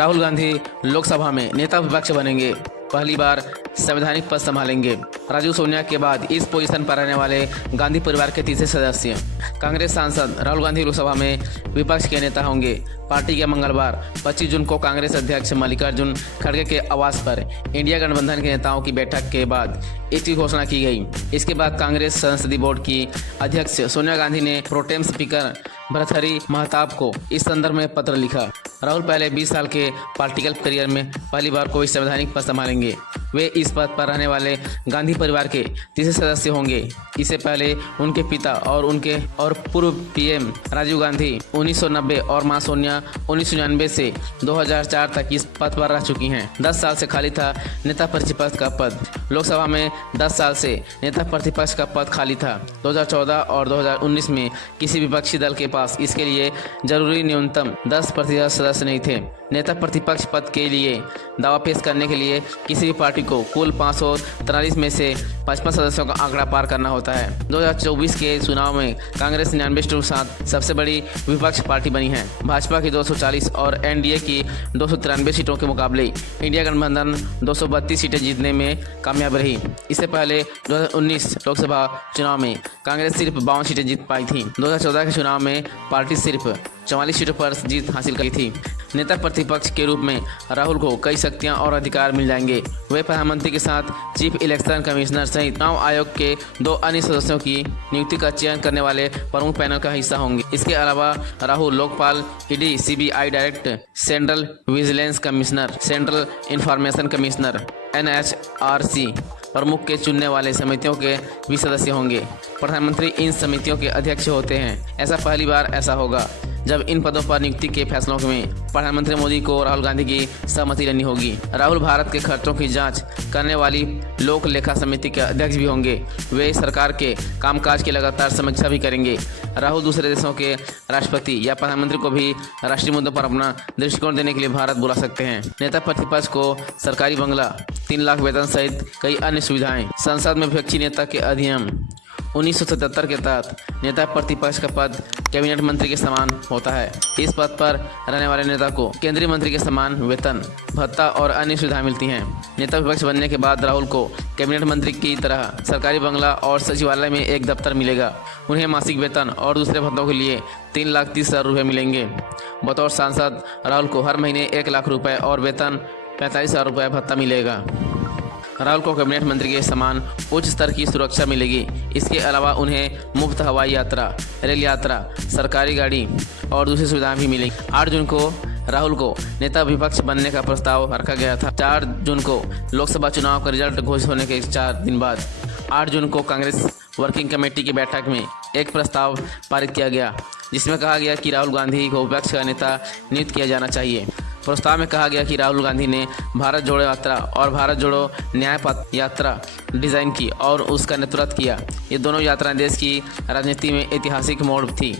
राहुल गांधी लोकसभा में नेता विपक्ष बनेंगे, पहली बार संवैधानिक पद संभालेंगे। राजीव सोनिया के बाद इस पोजीशन पर रहने वाले गांधी परिवार के तीसरे सदस्य कांग्रेस सांसद राहुल गांधी लोकसभा में विपक्ष के नेता होंगे। पार्टी के मंगलवार 25 जून को कांग्रेस अध्यक्ष मल्लिकार्जुन खड़गे के आवास पर इंडिया गठबंधन के नेताओं की बैठक के बाद इसकी घोषणा की गई। इसके बाद कांग्रेस संसदीय बोर्ड की अध्यक्ष सोनिया गांधी ने प्रोटेम स्पीकर भर्तृहरि महताब को इस संदर्भ में पत्र लिखा। राहुल पहले 20 साल के पॉलिटिकल करियर में पहली बार कोई संवैधानिक पद संभालेंगे। वे इस पद पर रहने वाले गांधी परिवार के तीसरे सदस्य होंगे। इससे पहले उनके पिता और पूर्व पीएम राजीव गांधी 1990 और मां सोनिया 1999 से 2004 तक इस पद पर रह चुकी हैं। 10 साल से खाली था नेता प्रतिपक्ष का पद। लोकसभा में 10 साल से नेता प्रतिपक्ष का पद खाली था। 2014 और 2019 में किसी विपक्षी दल के पास इसके लिए जरूरी न्यूनतम 10% सदस्य नहीं थे। नेता प्रतिपक्ष पद के लिए दावा पेश करने के लिए किसी भी पार्टी को कुल 543 में से 55 सदस्यों का आंकड़ा पार करना होता है। 2024 के चुनाव में कांग्रेस 99 सीटों के साथ सबसे बड़ी विपक्ष पार्टी बनी है। भाजपा की 240 और एनडीए की 293 सीटों के मुकाबले इंडिया गठबंधन 232 सीटें जीतने में कामयाब रही। इससे पहले 2019 लोकसभा चुनाव में कांग्रेस सिर्फ 52 सीटें जीत पाई थी। 2014 के चुनाव में पार्टी सिर्फ 44 सीटों पर जीत हासिल की थी। नेता प्रतिपक्ष के रूप में राहुल को कई शक्तियां और अधिकार मिल जाएंगे। वे प्रधानमंत्री के साथ चीफ इलेक्शन कमिश्नर सहित चुनाव आयोग के 2 अन्य सदस्यों की नियुक्ति का चयन करने वाले प्रमुख पैनल का हिस्सा होंगे। इसके अलावा Rahul Lokpal, ED, CBI director, central vigilance commissioner, central information commissioner, NHRC प्रमुख के चुनने वाले समितियों के भी सदस्य होंगे। प्रधानमंत्री इन समितियों के अध्यक्ष होते हैं। ऐसा पहली बार ऐसा होगा जब इन पदों पर नियुक्ति के फैसलों में प्रधानमंत्री मोदी को राहुल गांधी की सहमति लेनी होगी। राहुल भारत के खर्चों की जांच करने वाली लोक लेखा समिति के अध्यक्ष भी होंगे। वे सरकार के कामकाज की लगातार समीक्षा भी करेंगे। राहुल दूसरे देशों के राष्ट्रपति या प्रधानमंत्री को भी राष्ट्रीय मुद्दों पर अपना दृष्टिकोण देने के लिए भारत बुला सकते हैं। नेता प्रतिपक्ष को सरकारी बंगला, 3 लाख वेतन सहित कई अन्य सुविधाएं। संसद में विपक्षी नेता के अधिनियम 1977 के तहत नेता प्रतिपक्ष का पद कैबिनेट मंत्री के समान होता है। इस पद पर रहने वाले नेता को केंद्रीय मंत्री के समान वेतन, भत्ता और अन्य सुविधाएं मिलती हैं। नेता विपक्ष बनने के बाद राहुल को कैबिनेट मंत्री की तरह सरकारी बंगला और सचिवालय में एक दफ्तर मिलेगा। उन्हें मासिक वेतन और दूसरे भत्तों के लिए 3,30,000 रुपये मिलेंगे। बतौर सांसद राहुल को हर महीने 1 लाख रुपये और वेतन 45,000 रुपये भत्ता मिलेगा। राहुल को कैबिनेट मंत्री के समान उच्च स्तर की सुरक्षा मिलेगी। इसके अलावा उन्हें मुफ्त हवाई यात्रा, रेल यात्रा, सरकारी गाड़ी और दूसरी सुविधाएं भी मिलेंगी। 8 जून को राहुल को नेता विपक्ष बनने का प्रस्ताव रखा गया था। 4 जून को लोकसभा चुनाव का रिजल्ट घोषित होने के 4 दिन बाद 8 जून को कांग्रेस वर्किंग कमेटी की बैठक में एक प्रस्ताव पारित किया गया, जिसमें कहा गया कि राहुल गांधी को विपक्ष का नेता नियुक्त किया जाना चाहिए। प्रस्ताव में कहा गया कि राहुल गांधी ने भारत जोड़ो यात्रा और भारत जोड़ो न्याय पथ यात्रा डिज़ाइन की और उसका नेतृत्व किया। ये दोनों यात्राएं देश की राजनीति में ऐतिहासिक मोड़ थी।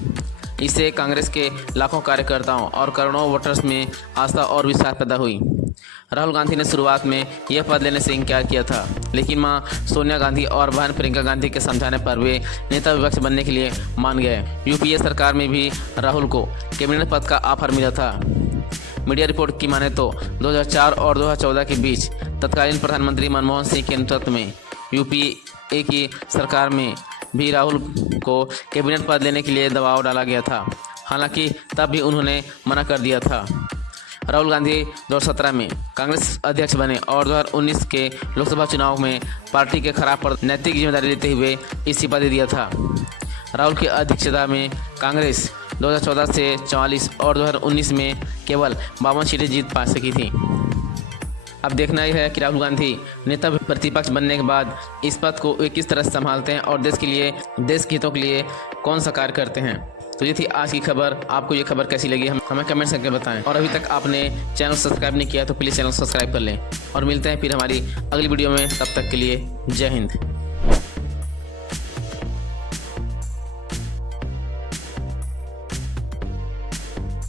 इससे कांग्रेस के लाखों कार्यकर्ताओं और करोड़ों वोटर्स में आस्था और विश्वास पैदा हुई। राहुल गांधी ने शुरुआत में यह पद लेने से इनकार किया था, लेकिन मां सोनिया गांधी और बहन प्रियंका गांधी के समझाने पर वे नेता विपक्ष बनने के लिए मान गए। यूपीए सरकार में भी राहुल को कैबिनेट पद का ऑफर मिला था। मीडिया रिपोर्ट की माने तो 2004 और 2014 के बीच तत्कालीन प्रधानमंत्री मनमोहन सिंह के नेतृत्व में यूपीए की सरकार में भी राहुल को कैबिनेट पद लेने के लिए दबाव डाला गया था। हालांकि तब भी उन्होंने मना कर दिया था। राहुल गांधी 2017 में कांग्रेस अध्यक्ष बने और 2019 के लोकसभा चुनाव में पार्टी के खराब नैतिक जिम्मेदारी लेते हुए इस्तीफा दे दिया था। राहुल की अध्यक्षता में कांग्रेस 2014 से 44 और 2019 में केवल 52 सीटें जीत पा सकी थी। अब देखना यह है कि राहुल गांधी नेता प्रतिपक्ष बनने के बाद इस पद को वे किस तरह संभालते हैं और देश के हितों के लिए कौन सा कार्य करते हैं। तो ये थी आज की खबर। आपको ये खबर कैसी लगी हमें कमेंट करके बताएं। और अभी तक आपने चैनल सब्सक्राइब नहीं किया तो प्लीज़ चैनल सब्सक्राइब कर लें। और मिलते हैं फिर हमारी अगली वीडियो में। तब तक के लिए जय हिंद।